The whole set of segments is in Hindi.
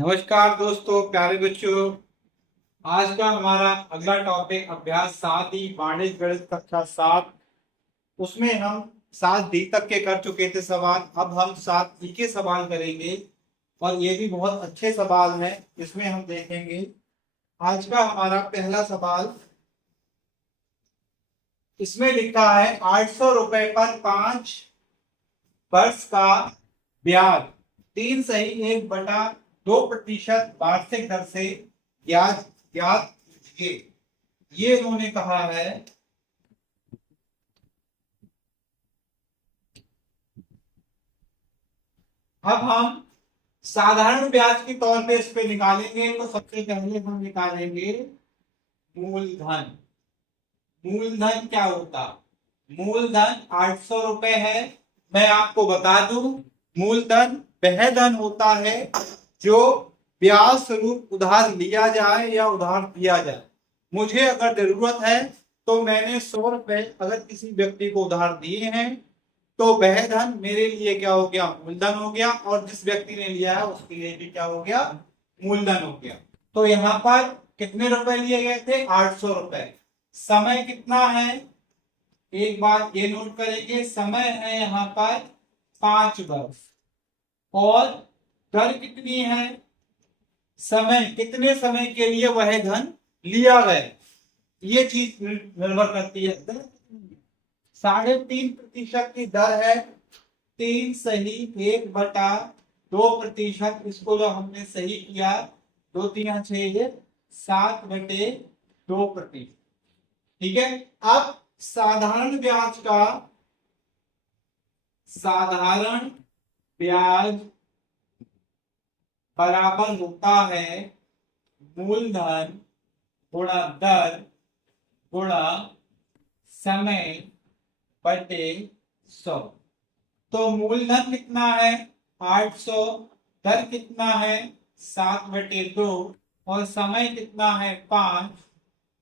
नमस्कार दोस्तों, प्यारे बच्चों। आज का हमारा अगला टॉपिक अभ्यास 7 ही वाणिज्य गणित कक्षा 7। उसमें हम 7D तक के कर चुके थे सवाल। अब हम 7E के सवाल करेंगे और ये भी बहुत अच्छे सवाल हैं। इसमें हम देखेंगे आज का हमारा पहला सवाल। इसमें लिखा है 800 रुपए पर 5 वर्ष का ब्याज 3 सही 1/2% वार्षिक दर से ब्याज ज्ञात कीजिए। ये इन्होंने कहा है। अब हम साधारण ब्याज के तौर पे इस पे निकालेंगे, तो सबसे पहले हम निकालेंगे मूलधन। मूलधन क्या होता? मूलधन 800 रुपए है। मैं आपको बता दूं, मूलधन वह धन होता है जो ब्याज स्वरूप उधार लिया जाए या उधार दिया जाए। मुझे अगर जरूरत है तो मैंने 100 रुपए अगर किसी व्यक्ति को उधार दिए हैं तो वह धन मेरे लिए क्या हो गया? मूलधन हो गया। और जिस व्यक्ति ने लिया है उसके लिए भी क्या हो गया? मूलधन हो गया। तो यहाँ पर कितने रुपए लिए गए थे? 800 रुपए। समय कितना है? एक बात ये नोट करेंगे, समय है यहाँ पर 5 वर्ष। और दर कितनी है? समय कितने समय के लिए वह धन लिया गया, ये चीज निर्भर करती है। 3.5% की दर है। 3 सही 1/2%। इसको जो हमने सही किया, 2 3 6 7/2%। ठीक है। अब साधारण ब्याज बराबर होता है मूलधन गुणा दर गुणा समय बटे 100। तो मूलधन कितना है? 800। दर कितना है? 7/2। और समय कितना है? 5।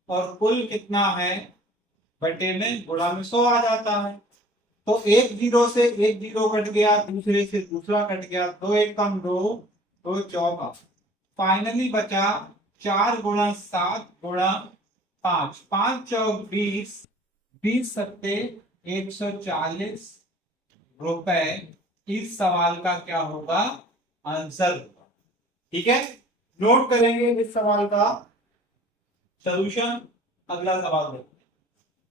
और कुल कितना है? बटे में गुणा में 100 आ जाता है। तो एक जीरो से एक जीरो कट गया, दूसरे से दूसरा कट गया, 2 1 कम 2, 2 चौका। फाइनली बचा 4 गुणा 7 गुणा 5, 5 चौक 20, 20 सत्ते 140 रुपए। इस सवाल का क्या होगा? आंसर होगा। ठीक है। नोट करेंगे इस सवाल का सॉल्यूशन। अगला सवाल देखो।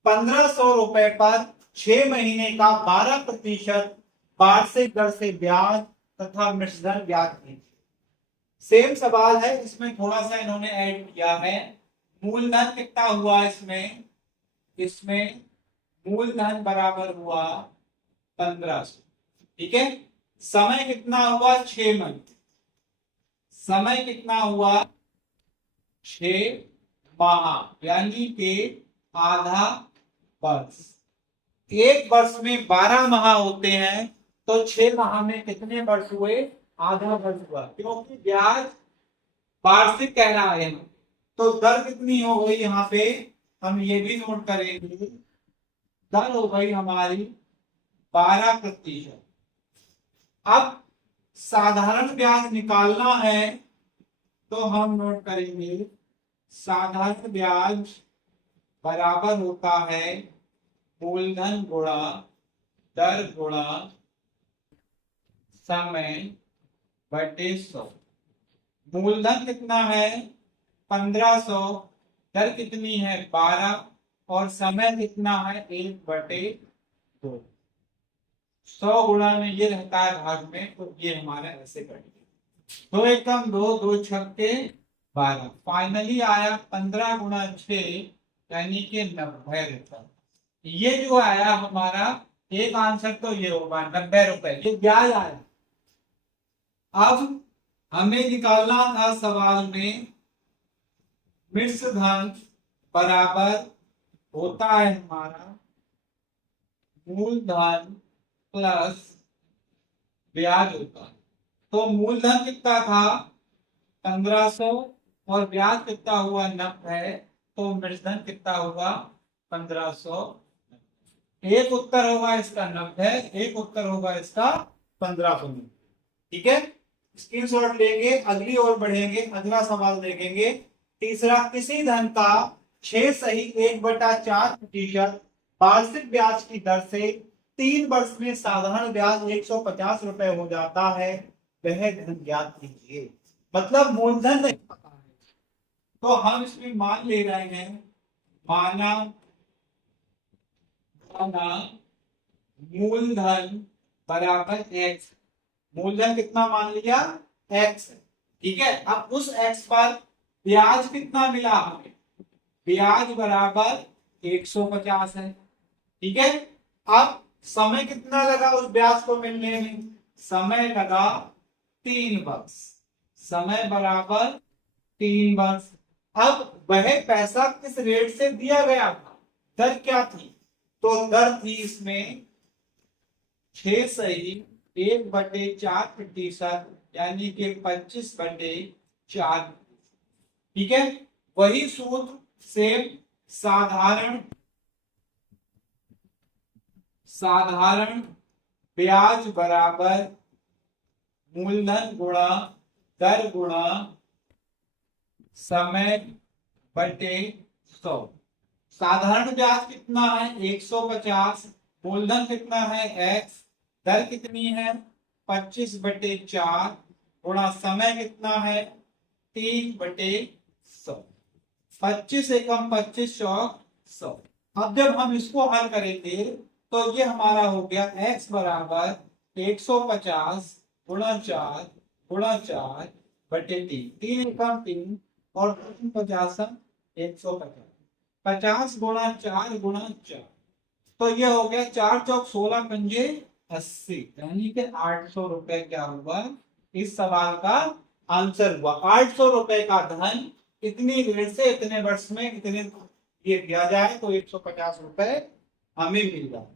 1500 रुपए पर 6 महीने का 12% वार्षिक दर से ब्याज तथा मिश्रधन ब्याज कीजिए। सेम सवाल है, इसमें थोड़ा सा इन्होंने ऐड किया है। मूलधन कितना हुआ इसमें? इसमें मूलधन बराबर हुआ 1500। ठीक है। समय कितना हुआ? 6 महीने। समय कितना हुआ? 6 माह, यानी कि आधा वर्ष। एक वर्ष में 12 माह होते हैं, तो 6 माह में कितने वर्ष हुए? आधा वर्ष हुआ, क्योंकि ब्याज वार्षिक कह रहा है। तो दर कितनी हो गई यहाँ पे? हम ये भी नोट करेंगे। दर हो गई हमारी 12%। अब साधारण ब्याज निकालना है, तो हम नोट करेंगे साधारण ब्याज बराबर होता है मूलधन गुणा दर गुणा समय बटे 100। मूलधन कितना है? 1500। दर कितनी है? 12। और समय कितना है? 1/2। 100 गुणा में ये रहता है भाग में, तो ये हमारा ऐसे कट गया। 2 1 कम 2, 2 छक्के 12। फाइनली आया 15 गुणा 6, यानी कि 90 रुपए। ये जो आया हमारा एक आंसर, तो ये होगा 90 रुपए, ये ब्याज आया। अब हमें निकालना था सवाल में मिश्रधन बराबर होता है हमारा मूलधन प्लस ब्याज होता है। तो मूलधन कितना था? 1500। और ब्याज कितना हुआ? 90। तो मिश्रधन कितना हुआ? 1500। एक उत्तर होगा इसका 90, एक उत्तर होगा इसका 1500। ठीक है। स्क्रीनशॉट लेंगे, अगली ओर बढ़ेंगे, अगला सवाल देखेंगे। तीसरा, किसी धन का 6 सही 1/4% वार्षिक ब्याज की दर से 3 वर्ष में साधारण ब्याज 150 रुपए हो जाता है, वह धन ज्ञात कीजिए। मतलब मूलधन नहीं पता है, तो हम इसमें मान ले रहे हैं, माना माना मूलधन बराबर x। मूलधन कितना मान लिया? x। ठीक है, अब उस x पर ब्याज कितना मिला हमें? ब्याज बराबर 150 है। ठीक है, अब समय कितना लगा उस ब्याज को मिलने में? समय लगा 3 वर्ष। समय बराबर 3 वर्ष। अब वह पैसा किस रेट से दिया गया था? दर क्या थी? तो दर थी इसमें 6 सही 1/4%, यानी कि 25/4। ठीक है, वही सूत्र सेम। साधारण साधारण ब्याज बराबर मूलधन गुणा दर गुणा समय बटे 100। साधारण ब्याज कितना है? 150। मूलधन कितना है? x। दर कितनी है? 25/4 गुणा समय कितना है? 3/100। 25 एकम 25 चौक 100। अब जब हम इसको हल करेंगे तो ये हमारा हो गया x बराबर 150 गुणा 4 गुणा 4/3। 3 एकम 3 और 50 150। 50 गुणा 4 गुणा 4, तो ये हो गया 4 चौक 16 पंजे 80, यानी कि 800 रुपए क्या हुआ? इस सवाल का आंसर हुआ। 800 रुपए का धन इतनी रेट से इतने वर्ष में इतने ये दिया जाए तो 150 रुपए हमें मिल जाए।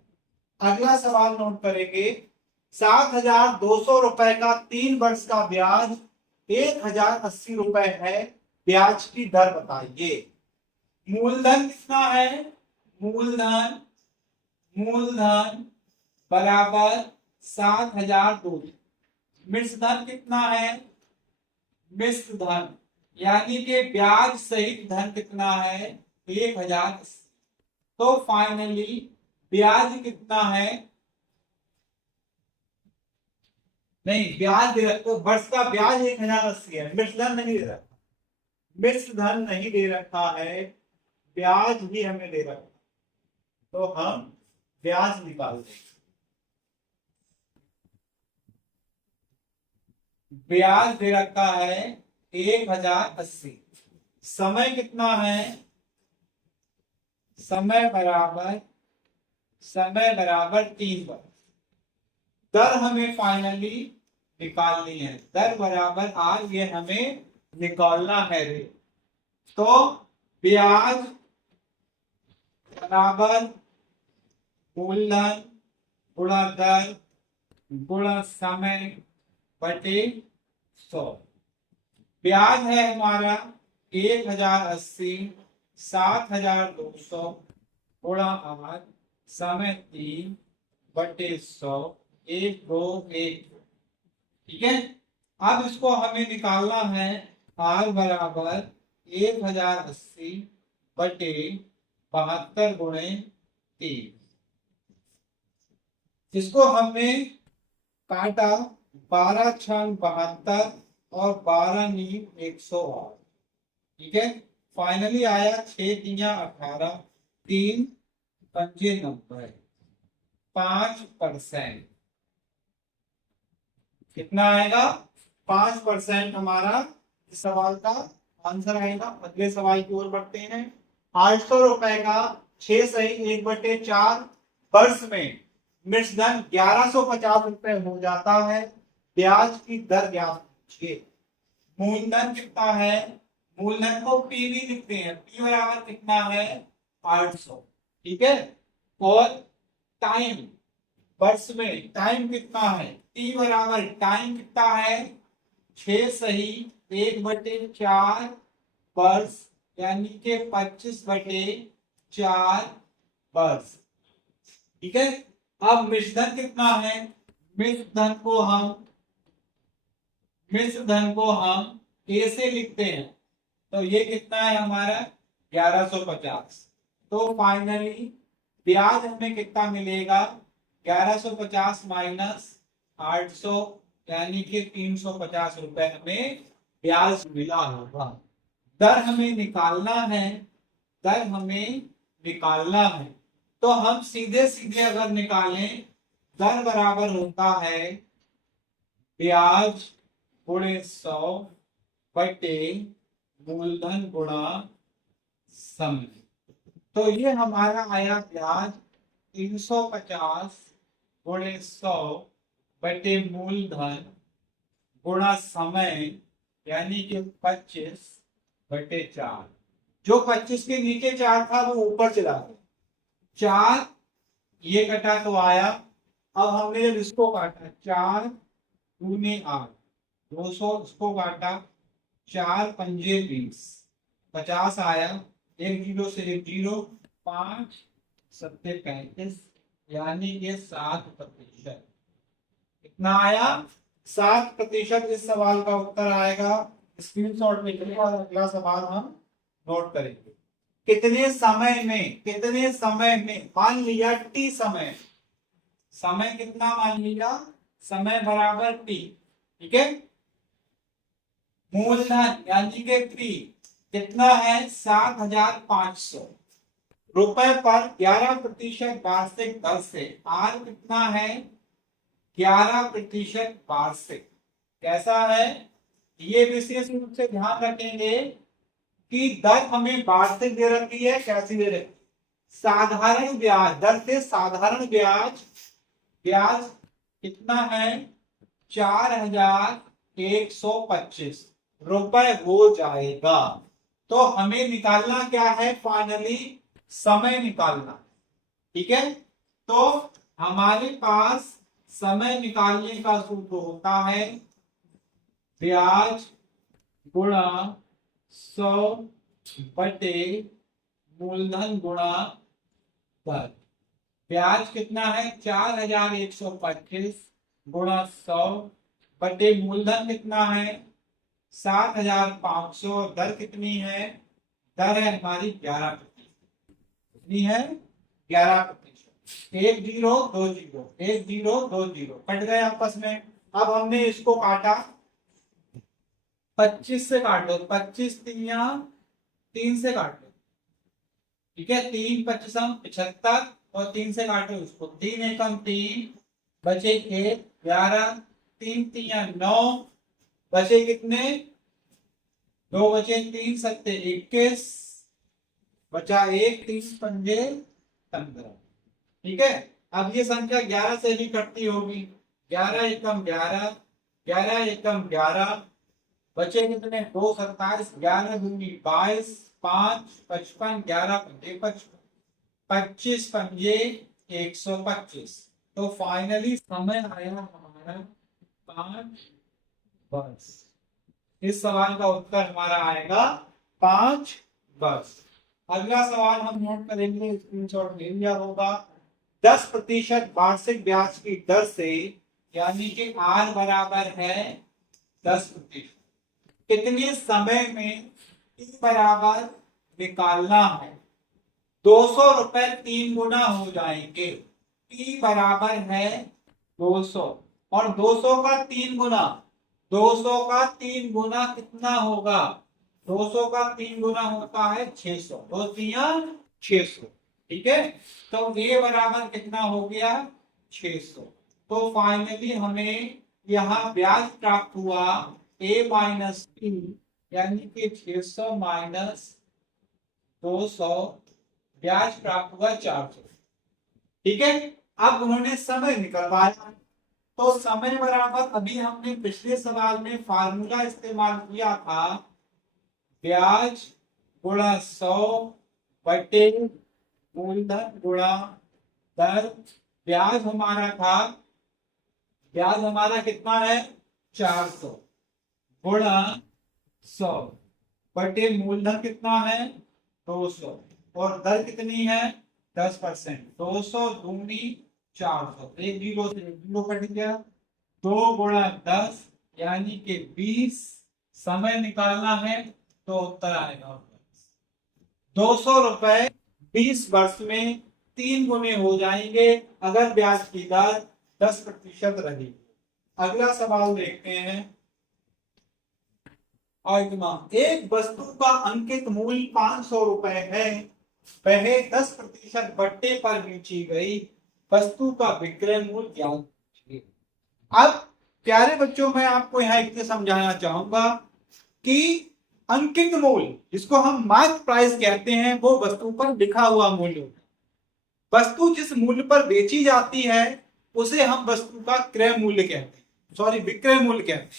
अगला सवाल नोट करेंगे। 7,200 रुपए का 3 वर्ष का ब्याज 1,080 रुपए है, ब्याज की दर बताइए। मूलधन कितना है? मूलधन मूलधन बराबर 7,200। मिश्र धन कितना है? मिश्र धन यानी कि ब्याज सहित धन कितना है? 1,080। तो फाइनली ब्याज कितना है? नहीं, ब्याज दे रखा, वर्ष का ब्याज 1,080 है, मिश्र धन नहीं दे रखा। मिश्र धन नहीं दे रखा है, ब्याज भी हमें दे रखा, तो हम ब्याज निकाल देंगे। ब्याज दे रखा है 1,080। समय कितना है? समय बराबर 3 वर्ष। दर हमें फाइनली निकालनी है, दर बराबर आर, ये हमें निकालना है रे। तो ब्याज बराबर मूलधन गुणा दर गुणा समय बटे 100। ब्याज है हमारा 1,080, 7,200 गुणा 8, समय 3/100, 1 2 1। ठीक है, अब इसको हमें निकालना है। r बराबर 1,080 बटे 72 गुणे 3। इसको हमने काटा, 12 छंग 72 और 12 नीम 108। ठीक है, फाइनली आया 6 तिया 18, 3 पंजे 90, 5%। कितना आएगा? 5% हमारा इस सवाल का आंसर आएगा। अगले सवाल की ओर बढ़ते हैं। 800 रुपए का 6 सही 1/4 वर्ष में मिश्र धन 1,150 रुपए हो जाता है, ब्याज की दर ज्ञात कीजिए। मूलधन कितना है? मूलधन को पीवी लिखते हैं, पी बराबर कितना है? 800। ठीक है, और टाइम वर्ष में टाइम कितना है? टी बराबर टाइम कितना है? 6 सही 1/4 वर्ष, यानी कि 25/4 वर्ष। ठीक है, अब मिश्र धन कितना है? मिश्र धन को हम मिश्र धन को हम ए से लिखते हैं, तो ये कितना है हमारा 1150। तो फाइनली ब्याज हमें कितना मिलेगा 1150 माइनस 800, यानी कि 350 रुपए हमें ब्याज मिला होगा। दर हमें निकालना है, दर हमें निकालना है, तो हम सीधे सीधे अगर निकालें, दर बराबर होता है ब्याज गुणे 100 बटे मूलधन गुणा समय। तो ये हमारा आया ब्याज 350 गुणे 100 बटे मूलधन गुणा समय, यानी कि 25 बटे 4। जो 25 के नीचे 4 था वो ऊपर चला गया, 4 ये कटा तो आया। अब हमने जब इसको काटा 4 दूने 8, 200 इसको काटा, 4 पंजे 20, 50 आया, एक जीरो से एक जीरो, 5 सत्ते 35, यानी ये 7%। कितना आया 7%। इस सवाल का उत्तर आएगा। स्क्रीनशॉट में लिखा, अगला सवाल हम नोट करेंगे। कितने समय में, कितने समय में, मान लिया टी समय, समय कितना मान लिया, समय बराबर टी, ठीक है। मूलधन यानी कि टी कितना है 7500 रुपए पर 11% वार्षिक दर से, आर कितना है 11% वार्षिक। कैसा है ये विशेष रूप से ध्यान रखेंगे कि दर हमें वार्षिक दे रखी है, कैसी दे रखी, साधारण ब्याज दर से साधारण ब्याज, ब्याज कितना है 4125 रुपए हो जाएगा। तो हमें निकालना क्या है, फाइनली समय निकालना, ठीक है। तो हमारे पास समय निकालने का सूत्र होता है ब्याज गुणा 100 बटे मूलधन गुणा दर। ब्याज कितना है 4125 गुणा 100 बटे मूलधन कितना है 7500, दर कितनी है, दर है हमारी 11%, कितनी है 11%। एक जीरो दो जीरो, एक जीरो दो जीरो कट गए आपस में। अब हमने इसको काटा, 25 से काटो, 25 तिया 3 से काटो, ठीक है, 3 25 75 और 3 से काटो इसको, 3 एकम 3 बचे 1 11, 3 तिया 9 बचे कितने 2 बचे, 3 सत्ते 21 बचा 1, 3 पंजे 15, ठीक है। अब ये संख्या 11 से भी कटती होगी, 11 एकम 11, 11 एकम 11 बचे कितने 2 27, 11 दूनी 22, 5 55, 11 पंजे 55, 25 पंजे 125। तो फाइनली समय आया हमारा 5 वर्ष। इस सवाल का उत्तर हमारा आएगा 5 वर्ष। अगला सवाल हम नोट करेंगे, स्क्रीनशॉट ले लिया होगा। 10% वार्षिक ब्याज की दर से, यानी कि आर बराबर है 10%, कितने समय में टी बराबर निकालना है। 200 रुपए 3 गुना हो जाएंगे, टी बराबर है 200 और 200 का 3 गुना, 200 का 3 गुना कितना होगा, 200 का 3 गुना होता है 600, 2 तिया 600, ठीक है। तो ए बराबर कितना हो गया 600। तो फाइनली हमें यहाँ ब्याज प्राप्त हुआ ए माइनस टी, यानी कि 600 माइनस 200, ब्याज प्राप्त हुआ 400, ठीक है। अब उन्होंने समय निकलवाया, तो समय बराबर अभी हमने पिछले सवाल में फार्मूला इस्तेमाल किया था, ब्याज गुणा 100 बटे मूलधन गुणा दर। ब्याज हमारा था, ब्याज हमारा कितना है 400 गुणा 100 बटे मूलधन कितना है 200 और दर कितनी है 10%, 200 दूनी 400, एक जीरो से एक जीरो कट गया, 2 गुणा 10 यानी कि 20 समय निकालना है तो उत्तर आएगा 200 रुपए 20 वर्ष में 3 गुने हो जाएंगे अगर ब्याज की दर 10% रही। अगला सवाल देखते हैं। और एक वस्तु का अंकित मूल्य 500 रुपए है, वह 10% बट्टे पर बेची गई वस्तु का विक्रय मूल्य ज्ञात कीजिए। अब प्यारे बच्चों, मैं आपको यहाँ एक समझाना चाहूंगा कि अंकित मूल्य, जिसको हम मार्क प्राइस कहते हैं, वो वस्तु पर लिखा हुआ मूल्य होता है। वस्तु जिस मूल्य पर बेची जाती है उसे हम वस्तु का क्रय मूल्य कहते हैं, सॉरी विक्रय मूल्य कहते हैं।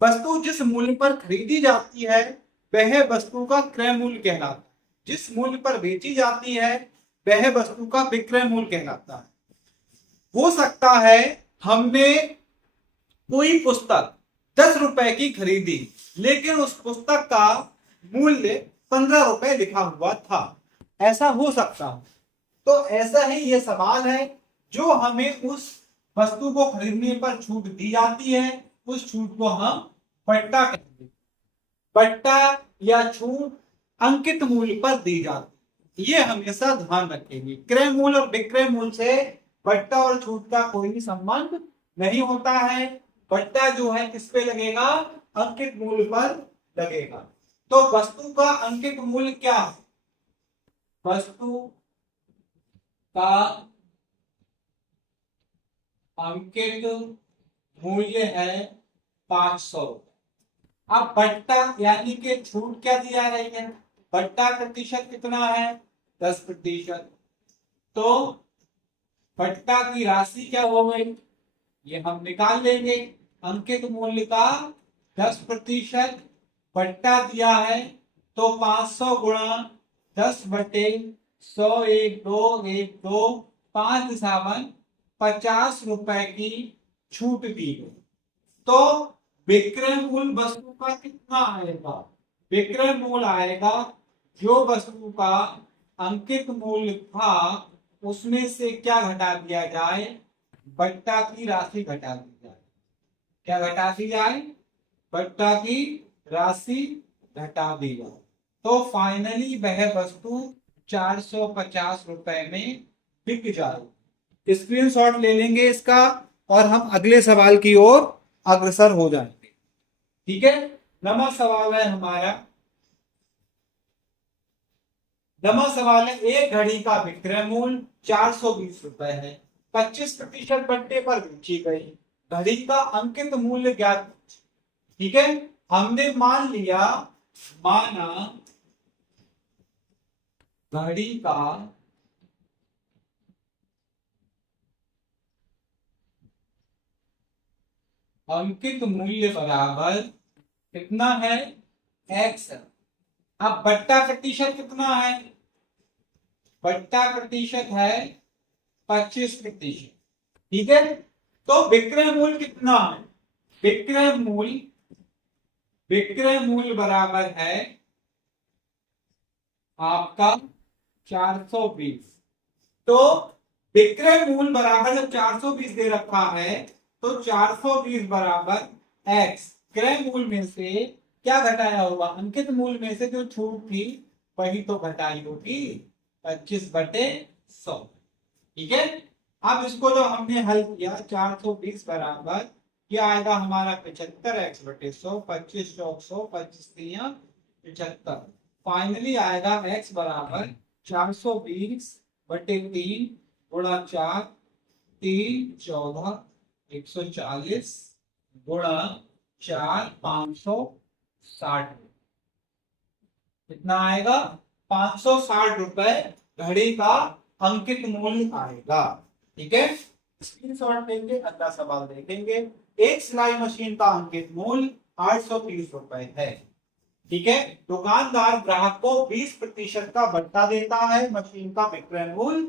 वस्तु जिस मूल्य पर खरीदी जाती है वह वस्तु का क्रय मूल्य कहलाता है। जिस मूल्य पर बेची जाती है वह वस्तु का विक्रय मूल्य कहलाता है। हो सकता है हमने कोई पुस्तक 10 रुपए की खरीदी, लेकिन उस पुस्तक का मूल्य 15 रुपए लिखा हुआ था, ऐसा हो सकता है। तो ऐसा ही यह सवाल है, जो हमें उस वस्तु को खरीदने पर छूट दी जाती है उस छूट को हम पट्टा कहते हैं। पट्टा या छूट अंकित मूल्य पर दी जाती है, ये हमेशा ध्यान रखेंगे। क्रय मूल्य और विक्रय मूल्य से पट्टा और छूट का कोई भी संबंध नहीं होता है। पट्टा जो है किस पे लगेगा? अंकित मूल्य पर लगेगा। तो वस्तु का अंकित मूल्य क्या है? वस्तु का अंकित मूल्य है 500। अब बट्टा यानी कि छूट क्या दी जा रही है? बट्टा प्रतिशत कितना है? 10%। तो बट्टा की राशि क्या हो गई? ये हम निकाल लेंगे। अंकित मूल्य का 10% बट्टा दिया है तो 500 गुणा 10 बटे 100, 1 2 1 2 5 7 50 रुपए की छूट दी गई। तो विक्रय मूल्य वस्तु का कितना आएगा? विक्रय मूल्य आएगा जो वस्तु का अंकित मूल्य था उसमें से क्या घटा दिया जाए? बट्टा की राशि घटा दी जाए। क्या घटा दी जाए? बट्टा की राशि घटा दी जाए। तो फाइनली वह वस्तु 450 रुपए में बिक जाए। स्क्रीनशॉट ले लेंगे इसका और हम अगले सवाल की ओर अग्रसर हो जाएंगे। ठीक है, नवा सवाल है हमारा। नवा सवाल है, एक घड़ी का विक्रय मूल्य 420 रुपए है, 25% बट्टे पर बेची गई। घड़ी का अंकित मूल्य ज्ञात। ठीक है, हमने माना घड़ी का अंकित मूल्य बराबर कितना है? x। अब बट्टा प्रतिशत कितना है? बट्टा प्रतिशत है 25%। ठीक है, तो विक्रय मूल्य कितना है? विक्रय मूल्य बराबर है आपका 420। तो विक्रय मूल्य बराबर जब 420 दे रखा है तो 420 बराबर x। क्रय मूल्य में से क्या घटाया होगा? अंकित मूल्य में से जो छूट थी वही तो घटाई होगी, 25/100। ठीक है, अब इसको जो हमने हल किया 420 बराबर क्या आएगा हमारा? 75x/100। 25 चौक 100, 25 3 75। फाइनली आएगा x बराबर 420/3 गुणा 4, 3 14 140 गुणा 4 560। कितना आएगा? 560 रुपए घड़ी का अंकित मूल्य आएगा। ठीक है, स्क्रीनशॉट लेंगे, अगला सवाल देखेंगे। एक सिलाई मशीन का अंकित मूल्य 830 रुपए है। ठीक है, दुकानदार ग्राहक को 20% का भत्ता देता है। मशीन का विक्रय मूल्य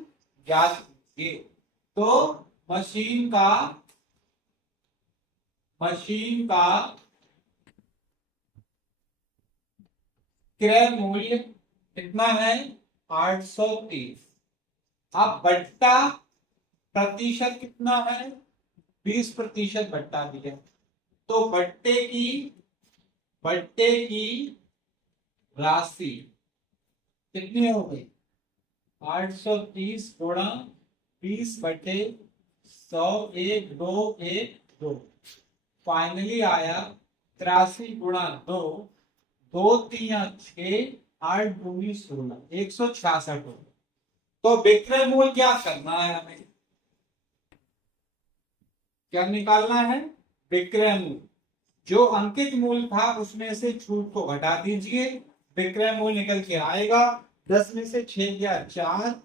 ज्ञात कीजिए। तो मशीन का क्रय मूल्य कितना है? 830। अब बट्टा प्रतिशत कितना है? 20% बट्टा दिया। तो बट्टे की राशि कितनी हो गई? 830 गुणा 20/100, 1 2 1 2। फाइनली आया 83 गुणा 2, 2 3 6, 8 दूनी 16, 166 हो। तो विक्रय मूल्य क्या करना है हमें? क्या निकालना है? विक्रय मूल्य। जो अंकित मूल्य था उसमें से छूट को घटा दीजिए, विक्रय मूल्य निकल के आएगा। 10 में से 6 गया 4,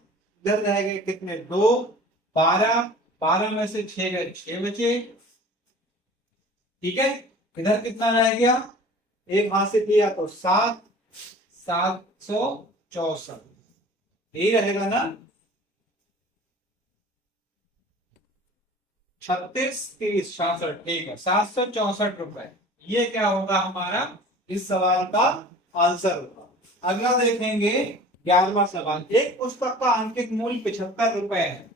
इधर रह गए कितने? 2, 12, 12 में से 6 गए 6 बचे। ठीक है, इधर कितना रह गया? एक हाथ से दिया तो 7, 764 यही रहेगा ना। 36 30 66, ठीक है, 764 रुपए। ये क्या होगा हमारा इस सवाल का आंसर होगा। अगला देखेंगे 11वां सवाल। एक पुस्तक का अंकित मूल्य 75 रुपए है,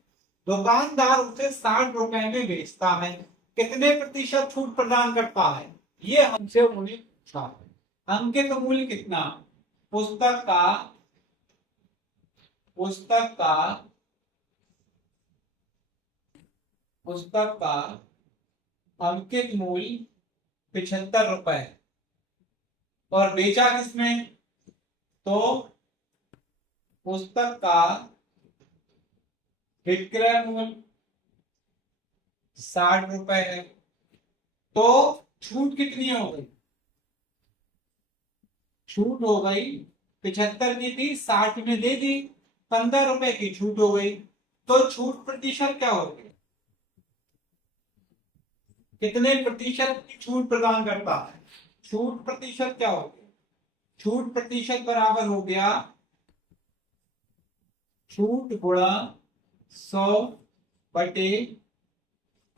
दुकानदार उसे 60 रुपए में बेचता है, कितने प्रतिशत छूट प्रदान करता है? ये हमसे उन्हें पूछा है। अंकित मूल्य कितना? पुस्तक का अंकित मूल्य 75 रुपए और बेचा किसने? तो पुस्तक का विक्रय मूल्य 60 रुपए है, तो छूट कितनी हो गई? छूट हो गई 75 की थी, 60 में दे दी, 15 रुपए की छूट हो गई। तो छूट प्रतिशत क्या हो गई? कितने प्रतिशत की छूट प्रदान करता है? छूट प्रतिशत क्या हो गया? छूट प्रतिशत बराबर हो गया छूट गुणा 100 बटे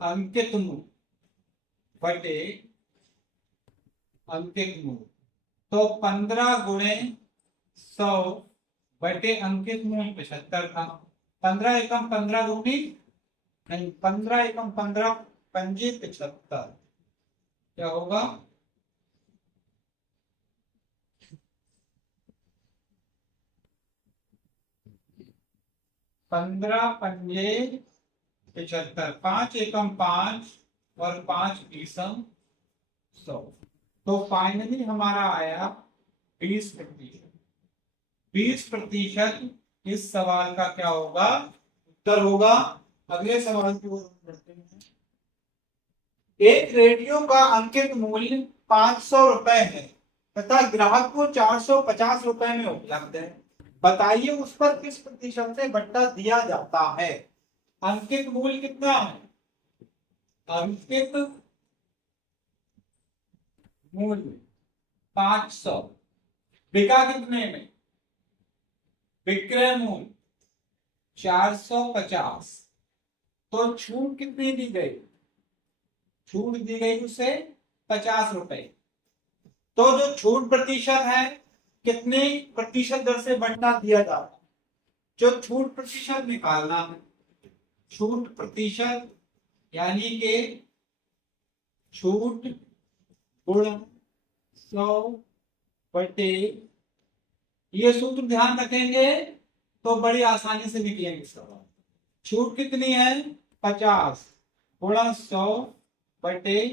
अंकित मूल्य बटे अंकित मूल्य। तो 15 गुणे 100 बटे अंकित मूल्य 75 था। 15 एकम 15 दूनी नहीं, 15 एकम 15 पंजे 75, क्या होगा? 15 पंजे 75, 5 एकम 5 और 5 बीसम 100। तो फाइनली हमारा आया 20%। 20% इस सवाल का क्या होगा? उत्तर होगा। अगले सवाल की ओर बढ़ते हैं। एक रेडियो का अंकित मूल्य 500 रुपए है तथा ग्राहक को 450 रुपए में उपलब्ध है, बताइए उस पर किस प्रतिशत से बट्टा दिया जाता है? अंकित मूल्य कितना है? अंकित मूल्य 500, बिका कितने में? विक्रय मूल्य 450, तो छूट कितनी दी गई? छूट दी गई उसे 50 रुपए। तो जो छूट प्रतिशत है, कितने प्रतिशत दर से बट्टा दिया जाता है? जो छूट प्रतिशत निकालना है, छूट प्रतिशत यानी कि छूट गुणा 100 बटे, ये सूत्र ध्यान रखेंगे तो बड़ी आसानी से निकलेंगे सवाल। छूट कितनी है? 50 गुणा 100 बटे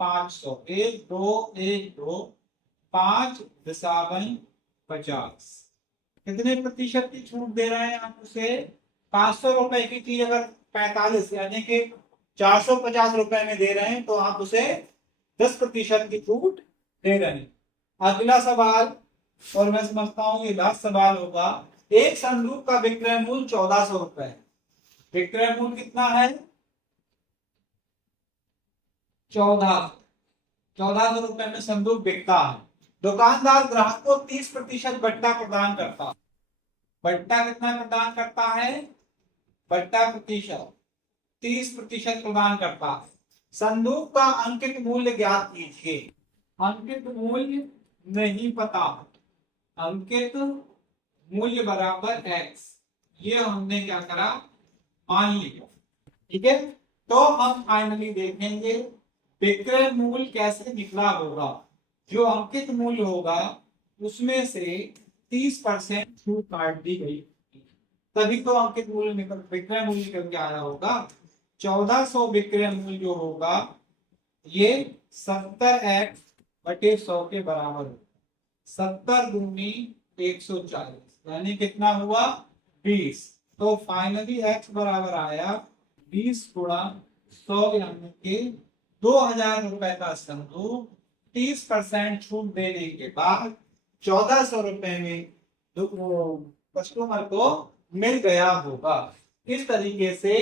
500, 1 2 1 2, 5 दशावन 50। कितने प्रतिशत की छूट दे रहे हैं आप उसे? 500 रुपए की चीज अगर 45 यानी कि 450 रुपए में दे रहे हैं तो आप उसे 10% की छूट दे रहे हैं। अगला सवाल, और मैं समझता हूं ये लास्ट सवाल होगा। एक संदूक का विक्रय मूल्य 1400 रुपए है, विक्रय मूल्य कितना है? 1400 रुपए में संदूक बिकता है, दुकानदार ग्राहक को 30% बट्टा प्रदान करता है। बट्टा कितना प्रदान करता है? बट्टा प्रतिशत 30% प्रदान करता है। संदूक का अंकित मूल्य ज्ञात कीजिए। अंकित मूल्य नहीं पता, अंकित मूल्य बराबर x, ये हमने क्या करा? मान लिया। ठीक है, तो हम फाइनली देखेंगे विक्रय मूल्य कैसे निकला होगा? जो अंकित मूल्य होगा उसमें से 30% छूट काट दी गई, तभी तो अंकित मूल्य निकल, विक्रय मूल्य निकल के आया होगा। 1400 विक्रय मूल्य जो होगा ये 70x बटे 100 के बराबर होगा। 70 दूनी 140, यानी कितना हुआ 20। तो फाइनली x बराबर आया 20 गुणा 100, यानी कि 2000 रुपए का संदूक 30% छूट देने के बाद 1400 रुपए में कस्टमर को मिल गया होगा। इस तरीके से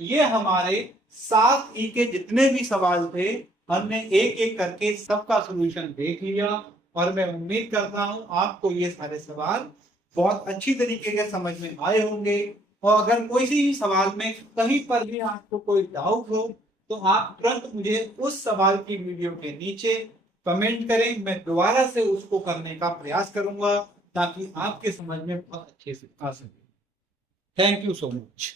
ये हमारे 7 ई के जितने भी सवाल थे हमने एक एक करके सबका सॉल्यूशन देख लिया, और मैं उम्मीद करता हूं आपको ये सारे सवाल बहुत अच्छी तरीके से समझ में आए होंगे। और अगर कोई भी सवाल में कहीं पर भी आपको कोई डाउट हो तो आप तुरंत मुझे उस सवाल की वीडियो के नीचे कमेंट करें, मैं दोबारा से उसको करने का प्रयास करूंगा ताकि आपके समझ में बहुत अच्छे से आ सके। Thank you so much.